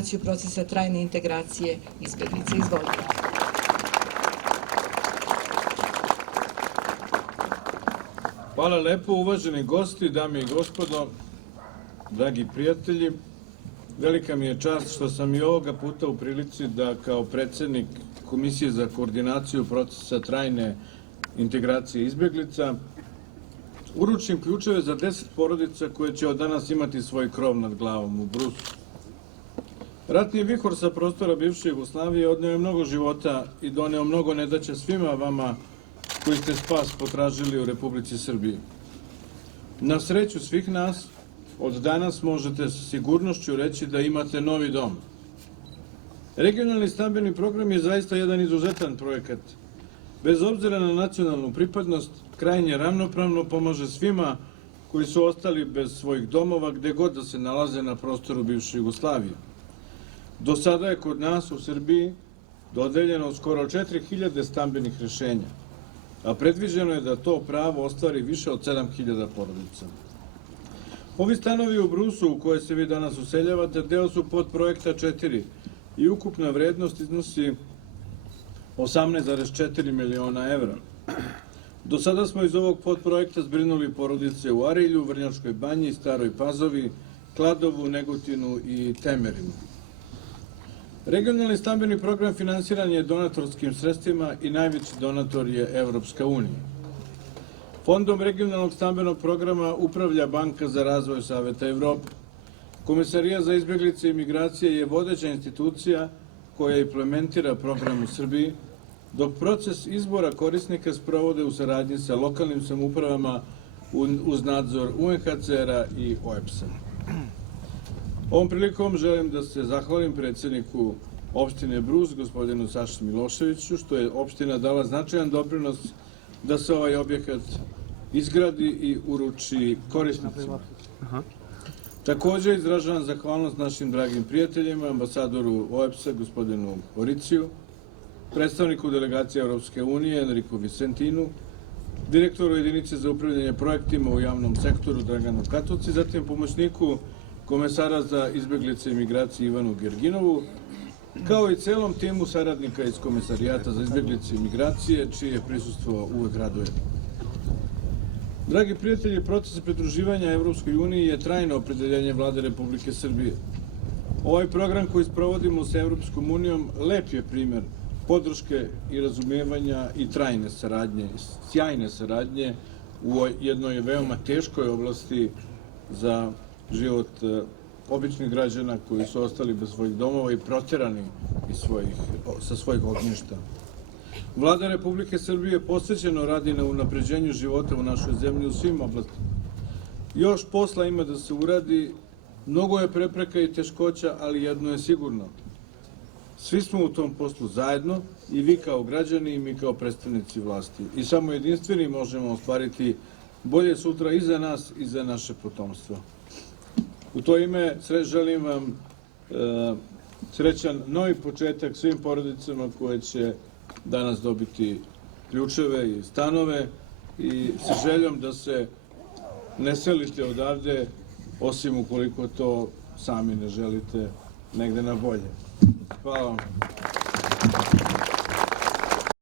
koordinaciju procesa trajne integracije izbeglica. Izvolite. Hvala lepo, uvaženi gosti, dame i gospodo, dragi prijatelji. Velika mi je čast što sam i ovoga puta u prilici da kao predsednik Komisije za koordinaciju procesa trajne integracije izbeglica uručim ključeve za 10 porodica koje će od danas imati svoj krov nad glavom u Brusu. Ratni vihor sa prostora bivše Jugoslavije odneo je mnogo života i doneo mnogo nedaća svima vama koji ste spas potražili u Republici Srbiji. Na sreću svih nas, od danas možete sa sigurnošću reći da imate novi dom. Regionalni stambeni program je zaista jedan izuzetan projekat. Bez obzira na nacionalnu pripadnost, krajnje ravnopravno pomaže svima koji su ostali bez svojih domova gde god da se nalaze na prostoru bivše Jugoslavije. Do sada je kod nas u Srbiji dodeljeno skoro 4000 stambenih rešenja, a predviđeno je da to pravo ostvari više od 7000 porodica. Ovi stanovi u Brusu u koje se vi danas useljavate deo su podprojekta 4 i ukupna vrednost iznosi 18,4 miliona evra. Do sada smo iz ovog podprojekta zbrinuli porodice u Arilju, Vrnjačkoj Banji, Staroj Pazovi, Kladovu, Negotinu i Temerinu. Regionalni stambeni program finansiran je donatorskim sredstvima i najveći donator je Evropska unija. Fondom regionalnog stambenog programa upravlja Banka za razvoj Saveta Evrope. Komisarija za izbeglice i migracije je vodeća institucija koja implementira program u Srbiji, dok proces izbora korisnika sprovode u saradnji sa lokalnim samoupravama uz nadzor UNHCR-a i OEBS-a. Ovom prilikom želim da se zahvalim predsedniku opštine Brus, gospodinu Saši Miloševiću, što je opština dala značajan doprinos da se ovaj objekat izgradi i uruči korisnicima. Takođe izražavam zahvalnost našim dragim prijateljima, ambasadoru OEBS-a, gospodinu Oriciju, predstavniku delegacije Evropske unije, Enriku Vicentinu, direktoru jedinice za upravljanje projektima u javnom sektoru, Draganu Katuci, zatim pomoćniku komesara za izbeglice i migracije Ivanu Gerginovu, kao i celom timu saradnika iz Komesarijata za izbeglice i migracije, čije prisustvo uvek raduje. Dragi prijatelji, proces pridruživanja Evropskoj uniji je trajno opredeljenje Vlade Republike Srbije. Ovaj program koji sprovodimo sa Evropskom unijom lep je primer podrške i razumevanja i trajne saradnje, sjajne saradnje u jednoj veoma teškoj oblasti za život običnih građana koji su ostali bez svojih domova i proterani sa svojih ognjišta. Vlada Republike Srbije posvećeno radi na unapređenju života u našoj zemlji u svim oblastima. Još posla ima da se uradi, mnogo je prepreka i teškoća, ali jedno je sigurno. Svi smo u tom poslu zajedno, i vi kao građani i mi kao predstavnici vlasti. I samo jedinstveni možemo ostvariti bolje sutra i za nas i za naše potomstvo. U to ime želim vam srećan novi početak svim porodicama koje će danas dobiti ključeve i stanove i sa željom da se ne selite odavde, osim ukoliko to sami ne želite negde na bolje. Hvala vam.